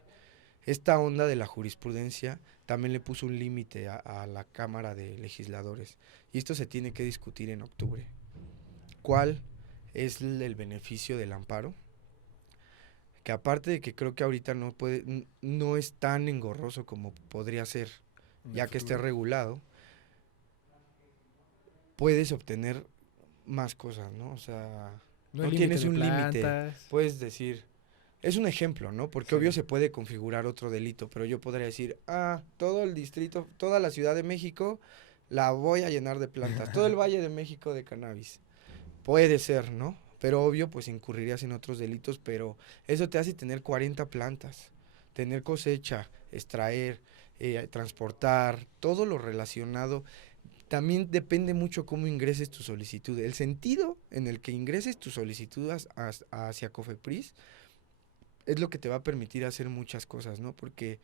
esta onda de la jurisprudencia también le puso un límite a la Cámara de Legisladores, y esto se tiene que discutir en octubre. ¿Cuál es el beneficio del amparo? Que aparte de que creo que ahorita no es tan engorroso como podría ser, ya que esté regulado, puedes obtener más cosas, ¿no? O sea, no tienes un límite. Puedes decir, es un ejemplo, ¿no? Porque sí, obvio se puede configurar otro delito, pero yo podría decir, todo el distrito, toda la Ciudad de México la voy a llenar de plantas, todo el Valle de México de cannabis. Puede ser, ¿no? Pero obvio, pues incurrirías en otros delitos, pero eso te hace tener 40 plantas, tener cosecha, extraer, transportar, todo lo relacionado. También depende mucho cómo ingreses tu solicitud. El sentido en el que ingreses tu solicitud hacia Cofepris es lo que te va a permitir hacer muchas cosas, ¿no? Porque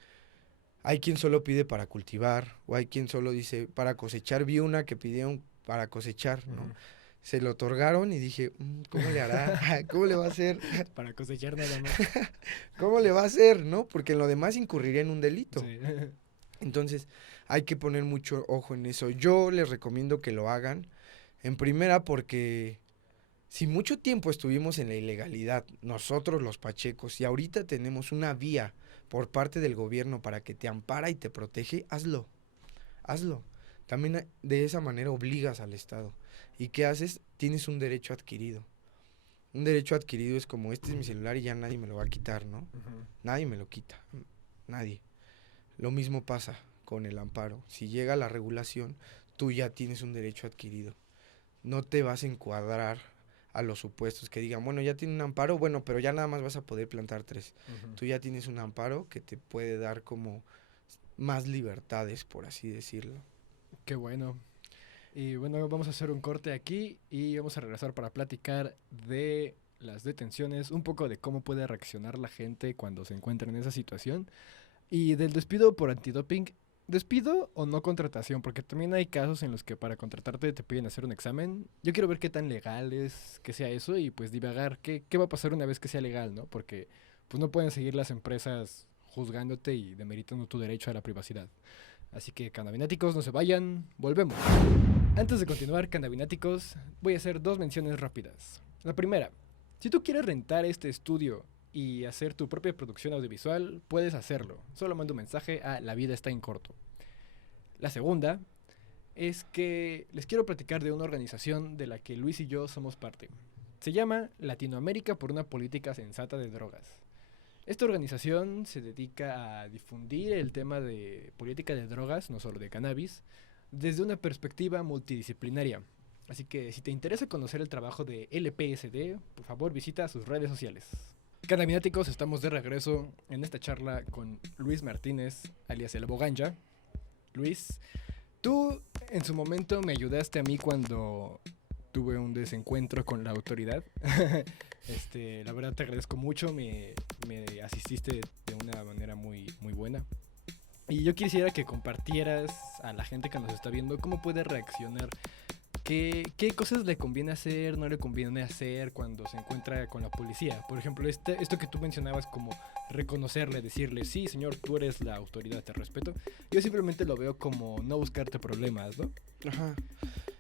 hay quien solo pide para cultivar, o hay quien solo dice para cosechar. Vi una que pidieron para cosechar, ¿no? Se lo otorgaron y dije, ¿cómo le hará? ¿Cómo le va a hacer? Para cosechar nada más. ¿Cómo le va a hacer, no? Porque en lo demás incurriría en un delito. Sí. Entonces, hay que poner mucho ojo en eso. Yo les recomiendo que lo hagan. En primera, porque si mucho tiempo estuvimos en la ilegalidad, nosotros los pachecos, y ahorita tenemos una vía por parte del gobierno para que te ampara y te protege, hazlo. Hazlo. También de esa manera obligas al Estado. ¿Y qué haces? Tienes un derecho adquirido. Un derecho adquirido es como, este es mi celular y ya nadie me lo va a quitar, ¿no? Nadie me lo quita. Nadie. Lo mismo pasa con el amparo. Si llega la regulación, tú ya tienes un derecho adquirido. No te vas a encuadrar a los supuestos que digan, bueno, ya tiene un amparo, bueno, pero ya nada más vas a poder plantar 3. Tú ya tienes un amparo que te puede dar como más libertades, por así decirlo. Qué bueno. Y bueno, vamos a hacer un corte aquí y vamos a regresar para platicar de las detenciones, un poco de cómo puede reaccionar la gente cuando se encuentra en esa situación, y del despido por antidoping. ¿Despido o no contratación? Porque también hay casos en los que para contratarte te piden hacer un examen. Yo quiero ver qué tan legal es que sea eso y pues divagar qué va a pasar una vez que sea legal, ¿no? Porque pues no pueden seguir las empresas juzgándote y demeritando tu derecho a la privacidad. Así que, cannabináticos, no se vayan, volvemos. Antes de continuar, cannabináticos, voy a hacer 2 menciones rápidas. La primera, si tú quieres rentar este estudio y hacer tu propia producción audiovisual, puedes hacerlo. Solo manda un mensaje a La Vida Está en Corto. La segunda es que les quiero platicar de una organización de la que Luis y yo somos parte. Se llama Latinoamérica por una política sensata de drogas. Esta organización se dedica a difundir el tema de política de drogas, no solo de cannabis, desde una perspectiva multidisciplinaria. Así que si te interesa conocer el trabajo de LPSD, por favor visita sus redes sociales. Cannabináticos, estamos de regreso en esta charla con Luis Martínez, alias El Boganja. Luis, tú en su momento me ayudaste a mí cuando tuve un desencuentro con la autoridad. La verdad te agradezco mucho, me asististe de una manera muy, muy buena. Y yo quisiera que compartieras a la gente que nos está viendo cómo puede reaccionar, qué cosas le conviene hacer, no le conviene hacer cuando se encuentra con la policía. Por ejemplo, esto que tú mencionabas como reconocerle, decirle, sí, señor, tú eres la autoridad, te respeto. Yo simplemente lo veo como no buscarte problemas, ¿no? Ajá.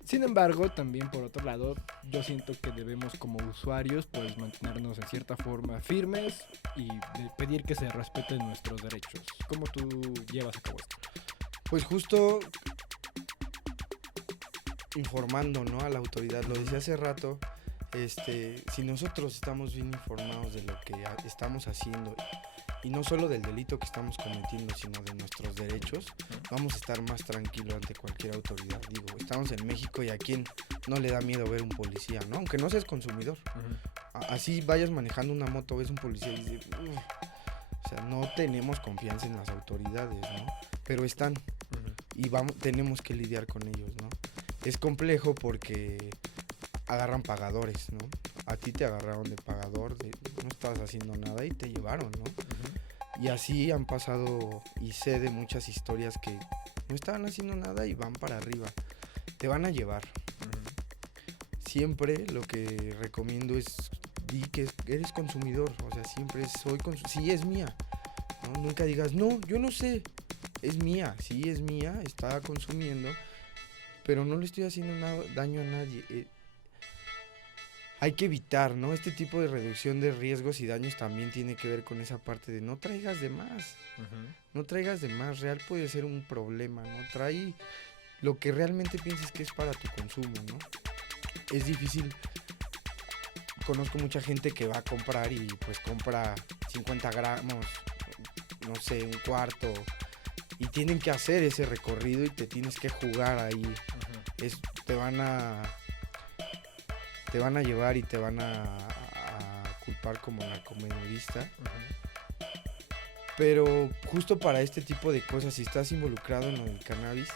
Sin embargo, también por otro lado, yo siento que debemos como usuarios pues mantenernos en cierta forma firmes y pedir que se respeten nuestros derechos. ¿Cómo tú llevas a cabo esto? Pues justo informando, ¿no?, a la autoridad. Lo decía hace rato, si nosotros estamos bien informados de lo que estamos haciendo, y no solo del delito que estamos cometiendo, sino de nuestros derechos, vamos a estar más tranquilos ante cualquier autoridad. Digo, estamos en México y aquí no le da miedo ver un policía, ¿no? Aunque no seas consumidor. Así vayas manejando una moto, ves un policía y dices, o sea, no tenemos confianza en las autoridades, ¿no? Pero están y tenemos que lidiar con ellos, ¿no? Es complejo porque agarran pagadores, ¿no? A ti te agarraron de pagador, no estabas haciendo nada y te llevaron, ¿no? Y así han pasado, y sé de muchas historias que no estaban haciendo nada y van para arriba. Te van a llevar. Siempre lo que recomiendo es di que eres consumidor, o sea, siempre sí es mía, ¿no? Nunca digas, no, yo no sé, es mía, sí es mía, estaba consumiendo, pero no le estoy haciendo daño a nadie. Hay que evitar, ¿no? Este tipo de reducción de riesgos y daños también tiene que ver con esa parte de no traigas de más. No traigas de más, real puede ser un problema, ¿no? Trae lo que realmente pienses que es para tu consumo, ¿no? Es difícil. Conozco mucha gente que va a comprar y pues compra 50 gramos, no sé, un cuarto, y tienen que hacer ese recorrido y te tienes que jugar ahí. Te van a llevar y te van a culpar como narcomenudista. Pero justo para este tipo de cosas, si estás involucrado en el cannabis,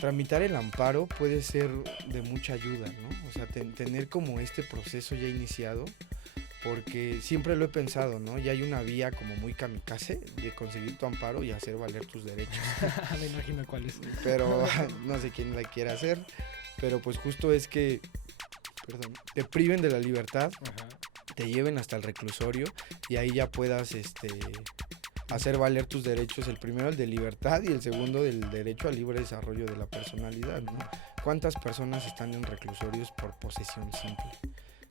tramitar el amparo puede ser de mucha ayuda, ¿no? O sea, tener como este proceso ya iniciado, porque siempre lo he pensado, ¿no? Ya hay una vía como muy kamikaze de conseguir tu amparo y hacer valer tus derechos. Me imagino cuál es. Pero no sé quién la quiere hacer, pero pues justo es que te priven de la libertad, te lleven hasta el reclusorio y ahí ya puedas hacer valer tus derechos, el primero el de libertad y el segundo del derecho al libre desarrollo de la personalidad, ¿no? ¿Cuántas personas están en reclusorios por posesión simple?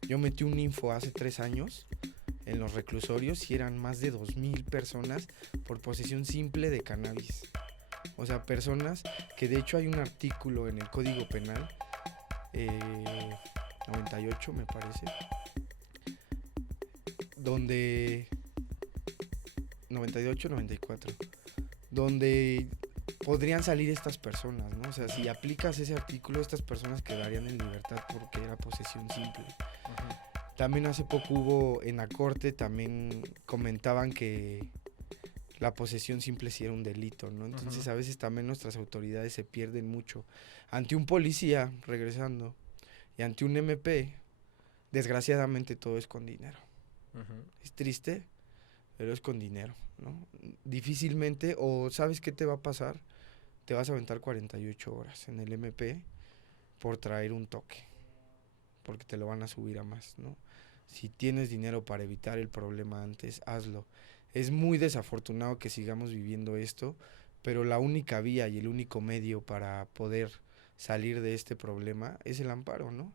Yo metí un info hace 3 años en los reclusorios y eran más de 2,000 personas por posesión simple de cannabis. O sea, personas que de hecho hay un artículo en el Código Penal 98 me parece, donde 98, 94, donde podrían salir estas personas, ¿no? O sea, si aplicas ese artículo, estas personas quedarían en libertad porque era posesión simple. También hace poco hubo en la corte, también comentaban que la posesión simple sí era un delito, ¿no? Entonces a veces también nuestras autoridades se pierden mucho. Ante un policía, regresando, y ante un MP, desgraciadamente todo es con dinero. Es triste, pero es con dinero, ¿no? Difícilmente, o ¿sabes qué te va a pasar? Te vas a aventar 48 horas en el MP por traer un toque, porque te lo van a subir a más, ¿no? Si tienes dinero para evitar el problema antes, hazlo. Es muy desafortunado que sigamos viviendo esto, pero la única vía y el único medio para poder salir de este problema es el amparo, ¿no?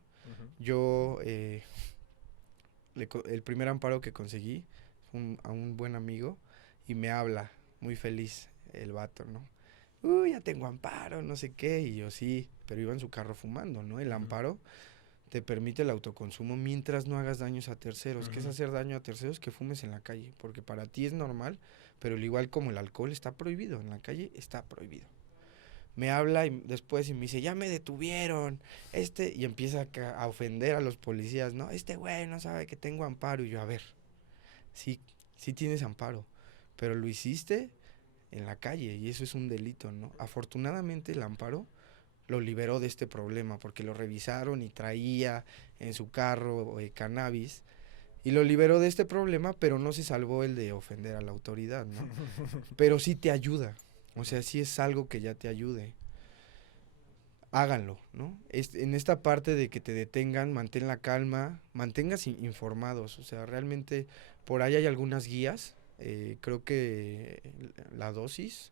Yo, el primer amparo que conseguí a un buen amigo y me habla muy feliz el vato, ¿no? Ya tengo amparo, no sé qué, y yo sí, pero iba en su carro fumando, ¿no? El amparo te permite el autoconsumo mientras no hagas daños a terceros. ¿Qué es hacer daño a terceros? Que fumes en la calle, porque para ti es normal, pero al igual como el alcohol está prohibido, en la calle está prohibido. Me habla y después y me dice, ya me detuvieron, y empieza a ofender a los policías, ¿no? Este güey no sabe que tengo amparo, y yo, a ver, sí tienes amparo, pero lo hiciste en la calle y eso es un delito, ¿no? Afortunadamente el amparo lo liberó de este problema porque lo revisaron y traía en su carro cannabis y lo liberó de este problema, pero no se salvó el de ofender a la autoridad, ¿no? Pero sí te ayuda, o sea, sí es algo que ya te ayude. Háganlo, ¿no? En esta parte de que te detengan, mantén la calma, mantengas informados, o sea, realmente por ahí hay algunas guías, creo que la dosis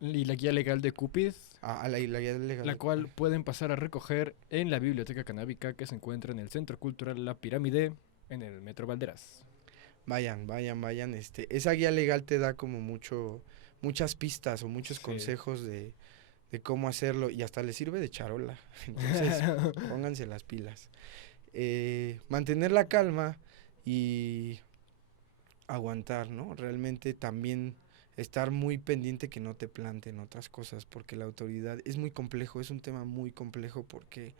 y la guía legal de Cupid, la guía legal la cual pueden pasar a recoger en la biblioteca canábica que se encuentra en el Centro Cultural La Pirámide, en el Metro Valderas. Vayan, esa guía legal te da como muchas pistas o muchos consejos de cómo hacerlo y hasta les sirve de charola, entonces pónganse las pilas. Mantener la calma y aguantar, ¿no? Realmente también estar muy pendiente que no te planten otras cosas, porque la autoridad es muy complejo, es un tema muy complejo porque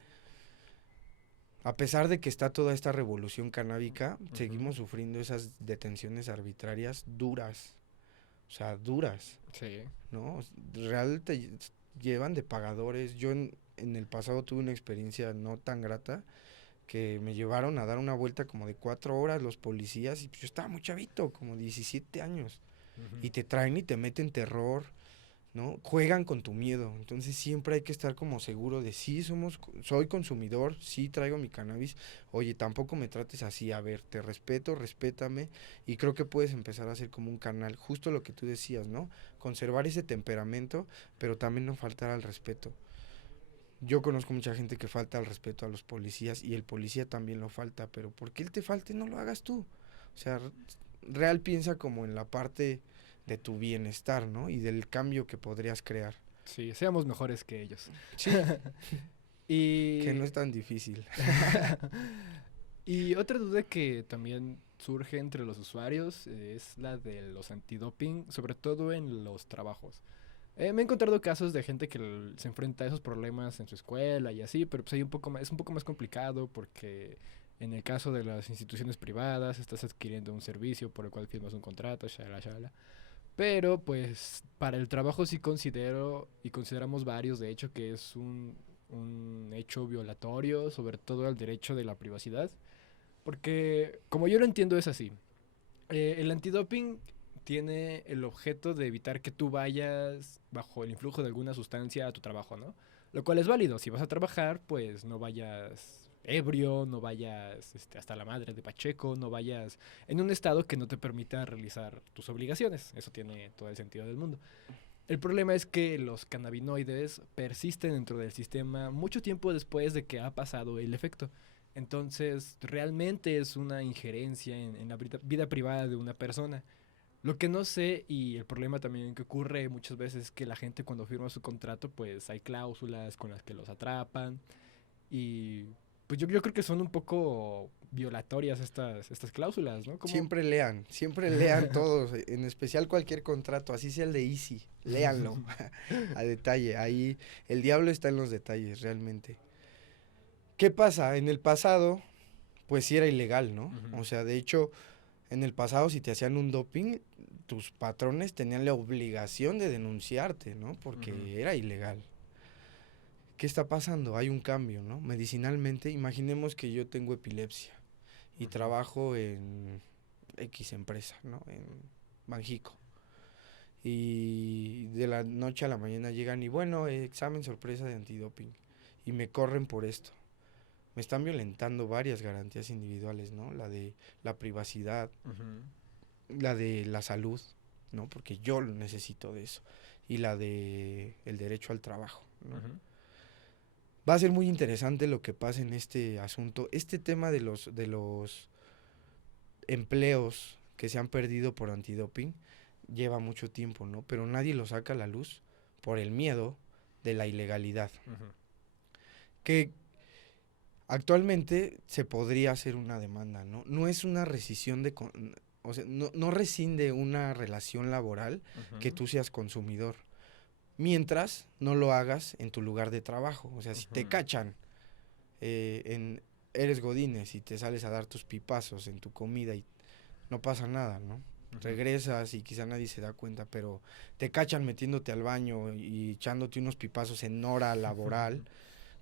a pesar de que está toda esta revolución canábica, seguimos sufriendo esas detenciones arbitrarias duras, o sea, duras, Sí. ¿no? Real te llevan de pagadores. Yo en el pasado tuve una experiencia no tan grata que me llevaron a dar una vuelta como de 4 horas los policías y pues yo estaba muy chavito, como 17 años. Y te traen y te meten terror, ¿no? Juegan con tu miedo. Entonces siempre hay que estar como seguro de sí soy consumidor, sí traigo mi cannabis. Oye, tampoco me trates así, a ver, te respeto, respétame. Y creo que puedes empezar a hacer como un canal, justo lo que tú decías, ¿no? Conservar ese temperamento, pero también no faltar al respeto. Yo conozco mucha gente que falta al respeto a los policías y el policía también lo falta, pero porque él te falte, no lo hagas tú. O sea, real piensa como en la parte de tu bienestar, ¿no? Y del cambio que podrías crear. Sí, seamos mejores que ellos. Sí, que no Y es tan difícil. Y otra duda que también surge entre los usuarios es la de los antidoping, sobre todo en los trabajos. Me he encontrado casos de gente que se enfrenta a esos problemas en su escuela y así, pero pues hay es un poco más complicado porque en el caso de las instituciones privadas estás adquiriendo un servicio por el cual firmas un contrato, shala, shala. Pero pues para el trabajo sí considero, y consideramos varios de hecho, que es un hecho violatorio, sobre todo al derecho de la privacidad. Porque, como yo lo entiendo, es así. El antidoping tiene el objeto de evitar que tú vayas bajo el influjo de alguna sustancia a tu trabajo, ¿no? Lo cual es válido. Si vas a trabajar, pues no vayas ebrio, no vayas hasta la madre de Pacheco, no vayas en un estado que no te permita realizar tus obligaciones. Eso tiene todo el sentido del mundo. El problema es que los cannabinoides persisten dentro del sistema mucho tiempo después de que ha pasado el efecto. Entonces, realmente es una injerencia en la vida privada de una persona. Lo que no sé, y el problema también que ocurre muchas veces es que la gente cuando firma su contrato, pues hay cláusulas con las que los atrapan. Y pues yo creo que son un poco violatorias estas cláusulas, ¿no? Como... Siempre lean todos, en especial cualquier contrato, así sea el de Easy, léanlo a detalle. Ahí el diablo está en los detalles, realmente. ¿Qué pasa? En el pasado, pues sí era ilegal, ¿no? O sea, de hecho, en el pasado si te hacían un doping, tus patrones tenían la obligación de denunciarte, ¿no? Porque era ilegal. ¿Qué está pasando? Hay un cambio, ¿no? Medicinalmente, imaginemos que yo tengo epilepsia y trabajo en X empresa, ¿no? En Banjico. Y de la noche a la mañana llegan y bueno, examen sorpresa de antidoping. Y me corren por esto. Me están violentando varias garantías individuales, ¿no? La de la privacidad, la de la salud, ¿no? Porque yo necesito de eso. Y la de el derecho al trabajo, ¿no? Va a ser muy interesante lo que pase en este asunto. Este tema de los empleos que se han perdido por antidoping lleva mucho tiempo, ¿no? Pero nadie lo saca a la luz por el miedo de la ilegalidad. Que actualmente se podría hacer una demanda, ¿no? No es una rescisión de... O sea, no rescinde una relación laboral que tú seas consumidor. Mientras no lo hagas en tu lugar de trabajo. O sea, si te cachan eres godines y te sales a dar tus pipazos en tu comida y no pasa nada, ¿no? Regresas y quizá nadie se da cuenta, pero te cachan metiéndote al baño y echándote unos pipazos en hora laboral,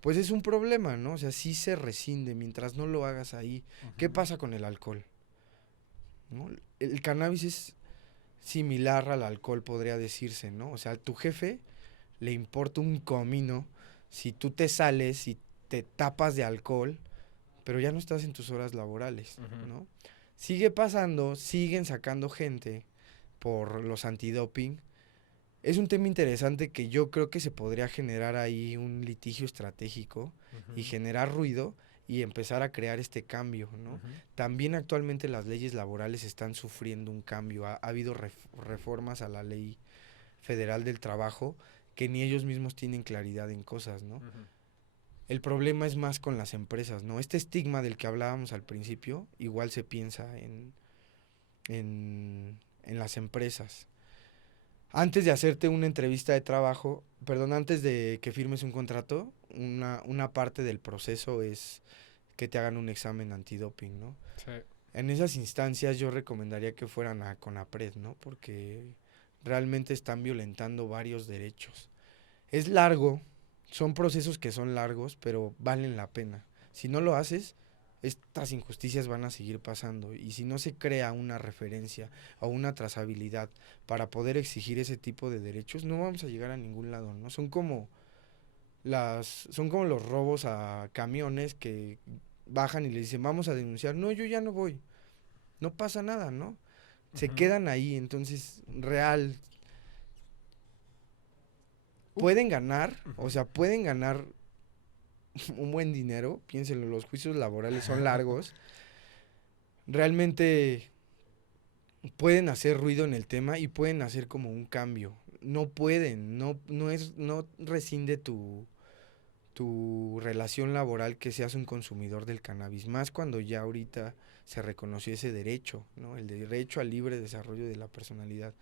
pues es un problema, ¿no? O sea, sí se rescinde mientras no lo hagas ahí. ¿Qué pasa con el alcohol? ¿No? El cannabis es similar al alcohol, podría decirse, ¿no? O sea, a tu jefe le importa un comino si tú te sales y te tapas de alcohol, pero ya no estás en tus horas laborales, ¿no? Sigue pasando, siguen sacando gente por los antidoping. Es un tema interesante que yo creo que se podría generar ahí un litigio estratégico y generar ruido y empezar a crear este cambio, ¿no? También actualmente las leyes laborales están sufriendo un cambio. Ha habido reformas a la ley federal del trabajo que ni ellos mismos tienen claridad en cosas, ¿no? El problema es más con las empresas, ¿no? Este estigma del que hablábamos al principio, igual se piensa en las empresas. antes de hacerte una entrevista de trabajo, perdón, antes de que firmes un contrato, una parte del proceso es que te hagan un examen antidoping, ¿no? Sí. En esas instancias yo recomendaría que fueran a CONAPRED, ¿no? Porque realmente están violentando varios derechos. Es largo, son procesos que son largos, pero valen la pena. Si no lo haces, estas injusticias van a seguir pasando. Y si no se crea una referencia o una trazabilidad para poder exigir ese tipo de derechos, no vamos a llegar a ningún lado, ¿no? Son como los robos a camiones que bajan y le dicen, vamos a denunciar. No, yo ya no voy. No pasa nada, ¿no? Se quedan ahí, entonces, real. Pueden ganar, o sea, pueden ganar un buen dinero. Piénsenlo, los juicios laborales son largos. Realmente pueden hacer ruido en el tema y pueden hacer como un cambio. No pueden, no rescinde tu relación laboral que seas un consumidor del cannabis, más cuando ya ahorita se reconoció ese derecho, ¿no? El derecho al libre desarrollo de la personalidad.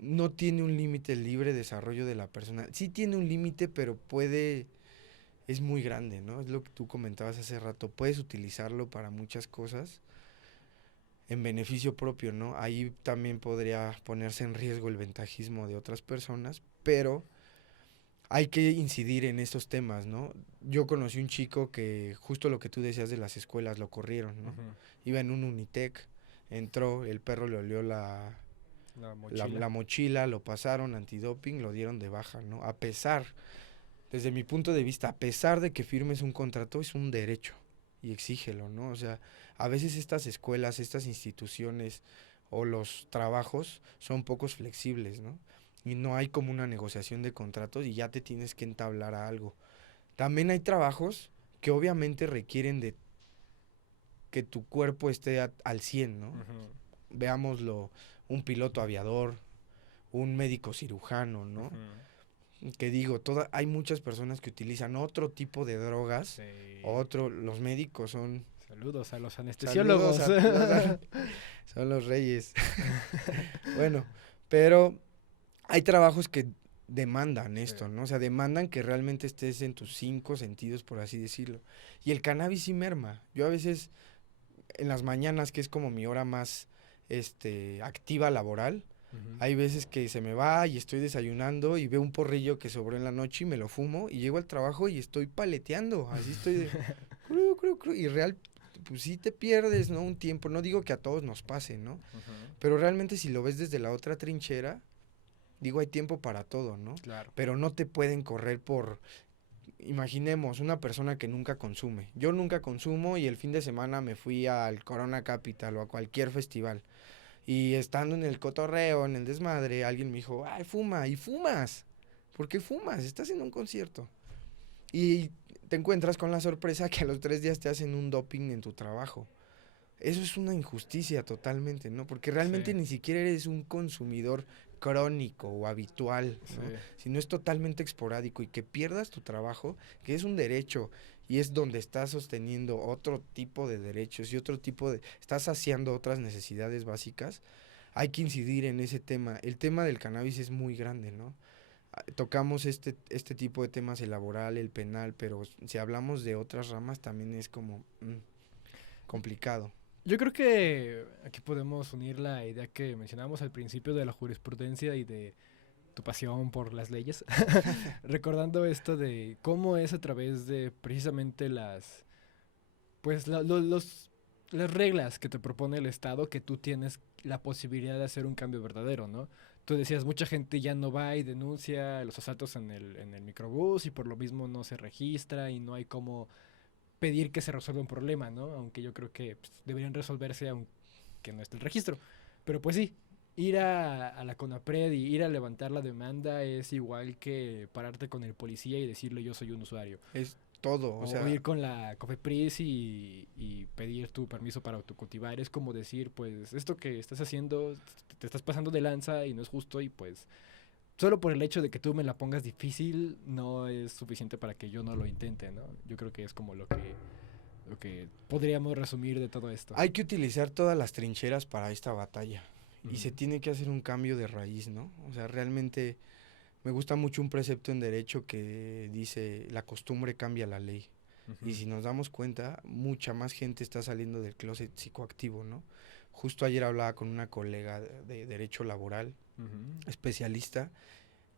No tiene un límite el libre desarrollo de la persona. Sí tiene un límite, pero es muy grande, ¿no? Es lo que tú comentabas hace rato. Puedes utilizarlo para muchas cosas en beneficio propio, ¿no? Ahí también podría ponerse en riesgo el ventajismo de otras personas, pero hay que incidir en estos temas, ¿no? Yo conocí un chico que justo lo que tú decías de las escuelas lo corrieron, ¿no? Iba en un Unitec, entró, el perro le olió la mochila, lo pasaron antidoping, lo dieron de baja, ¿no? A pesar, desde mi punto de vista, a pesar de que firmes un contrato, es un derecho y exígelo, ¿no? O sea, a veces estas escuelas, estas instituciones o los trabajos son pocos flexibles, ¿no? Y no hay como una negociación de contratos y ya te tienes que entablar a algo. También hay trabajos que obviamente requieren de que tu cuerpo esté al 100, ¿no? Veámoslo, un piloto aviador, un médico cirujano, ¿no? Que digo, hay muchas personas que utilizan otro tipo de drogas, Sí. los médicos son... Saludos a los anestesiólogos. Son los reyes. Bueno, pero hay trabajos que demandan esto, ¿no? O sea, demandan que realmente estés en tus 5 sentidos, por así decirlo. Y el cannabis sí merma. Yo a veces, en las mañanas, que es como mi hora más activa laboral, hay veces que se me va y estoy desayunando y veo un porrillo que sobró en la noche y me lo fumo y llego al trabajo y estoy paleteando, así estoy de cru, y real, pues sí te pierdes, ¿no? Un tiempo, no digo que a todos nos pase, ¿no? Pero realmente si lo ves desde la otra trinchera, digo, hay tiempo para todo, ¿no? Claro. Pero no te pueden correr imaginemos, una persona que nunca consume. Yo nunca consumo y el fin de semana me fui al Corona Capital o a cualquier festival. Y estando en el cotorreo, en el desmadre, alguien me dijo, ay, fuma, y fumas. ¿Por qué fumas? Estás en un concierto. Y te encuentras con la sorpresa que a los 3 días te hacen un doping en tu trabajo. Eso es una injusticia totalmente, ¿no? Porque realmente ni siquiera eres un consumidor crónico o habitual, ¿no? Sino es totalmente esporádico y que pierdas tu trabajo, que es un derecho y es donde estás sosteniendo otro tipo de derechos y estás saciando otras necesidades básicas. Hay que incidir en ese tema. El tema del cannabis es muy grande, ¿no? Tocamos este tipo de temas, el laboral, el penal, pero si hablamos de otras ramas también es como complicado. Yo creo que aquí podemos unir la idea que mencionábamos al principio de la jurisprudencia y de tu pasión por las leyes, recordando esto de cómo es a través de precisamente las reglas que te propone el Estado que tú tienes la posibilidad de hacer un cambio verdadero, ¿no? Tú decías, mucha gente ya no va y denuncia los asaltos en el microbús y por lo mismo no se registra y no hay como pedir que se resuelva un problema, ¿no? Aunque yo creo que pues, deberían resolverse aunque no esté el registro. Pero pues sí, ir a la CONAPRED y ir a levantar la demanda es igual que pararte con el policía y decirle yo soy un usuario. Es todo, o sea... ir con la COFEPRIS y pedir tu permiso para autocultivar. Es como decir, pues, esto que estás haciendo, te estás pasando de lanza y no es justo y pues... Solo por el hecho de que tú me la pongas difícil no es suficiente para que yo no lo intente, ¿no? Yo creo que es como lo que podríamos resumir de todo esto. Hay que utilizar todas las trincheras para esta batalla. y se tiene que hacer un cambio de raíz, ¿no? O sea, realmente me gusta mucho un precepto en derecho que dice, la costumbre cambia la ley. Y si nos damos cuenta, mucha más gente está saliendo del closet psicoactivo, ¿no? Justo ayer hablaba con una colega de derecho laboral, especialista,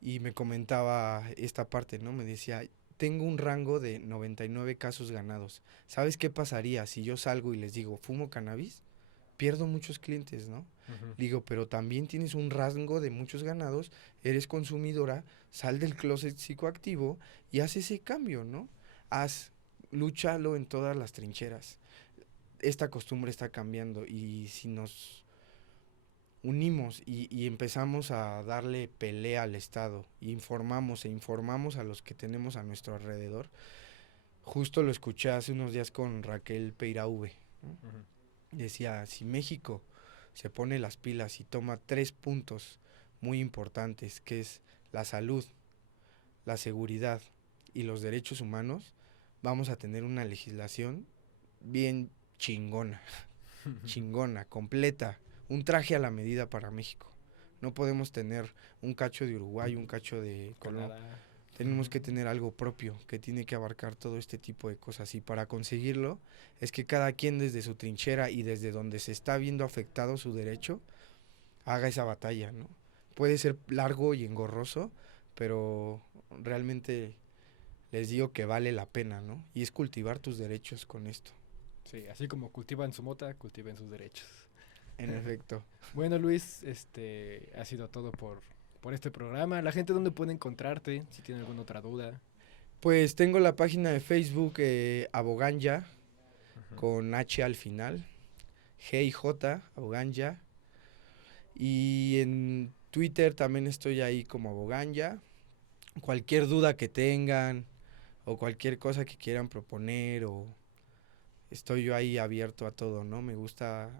y me comentaba esta parte, ¿no? Me decía, tengo un rango de 99 casos ganados. ¿Sabes qué pasaría si yo salgo y les digo, fumo cannabis? Pierdo muchos clientes, ¿no? Digo, pero también tienes un rango de muchos ganados, eres consumidora, sal del closet psicoactivo y haz ese cambio, ¿no? Lúchalo en todas las trincheras. Esta costumbre está cambiando y si nos unimos y empezamos a darle pelea al Estado, informamos a los que tenemos a nuestro alrededor, justo lo escuché hace unos días con Raquel Peirauve, ¿no? Decía, si México se pone las pilas y toma 3 puntos muy importantes, que es la salud, la seguridad y los derechos humanos, vamos a tener una legislación bien chingona, chingona, completa, un traje a la medida para México. No podemos tener un cacho de Uruguay, un cacho de Colombia. Tenemos que tener algo propio que tiene que abarcar todo este tipo de cosas, y para conseguirlo es que cada quien desde su trinchera y desde donde se está viendo afectado su derecho haga esa batalla, ¿no? Puede ser largo y engorroso, pero realmente les digo que vale la pena, ¿no? Y es cultivar tus derechos con esto. Sí, así como cultivan su mota, cultiven sus derechos. En efecto. Bueno, Luis, ha sido todo por este programa. La gente, ¿dónde puede encontrarte? Si tiene alguna otra duda. Pues tengo la página de Facebook Aboganya, con H al final, G y J, Aboganya. Y en Twitter también estoy ahí como Aboganya. Cualquier duda que tengan o cualquier cosa que quieran proponer, o estoy yo ahí abierto a todo, ¿no? Me gusta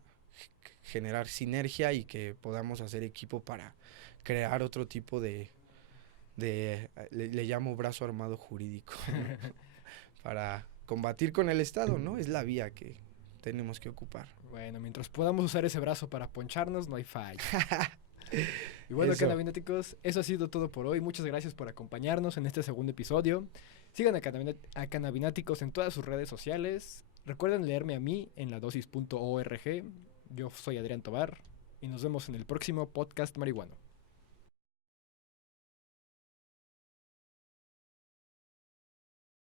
generar sinergia y que podamos hacer equipo para crear otro tipo de le llamo brazo armado jurídico, para combatir con el Estado, ¿no? Es la vía que tenemos que ocupar. Bueno, mientras podamos usar ese brazo para poncharnos, no hay falla. Y bueno, canabináticos, eso ha sido todo por hoy. Muchas gracias por acompañarnos en este segundo episodio. Sigan a Canabináticos en todas sus redes sociales. Recuerden leerme a mí en ladosis.org. Yo soy Adrián Tobar y nos vemos en el próximo podcast marihuano.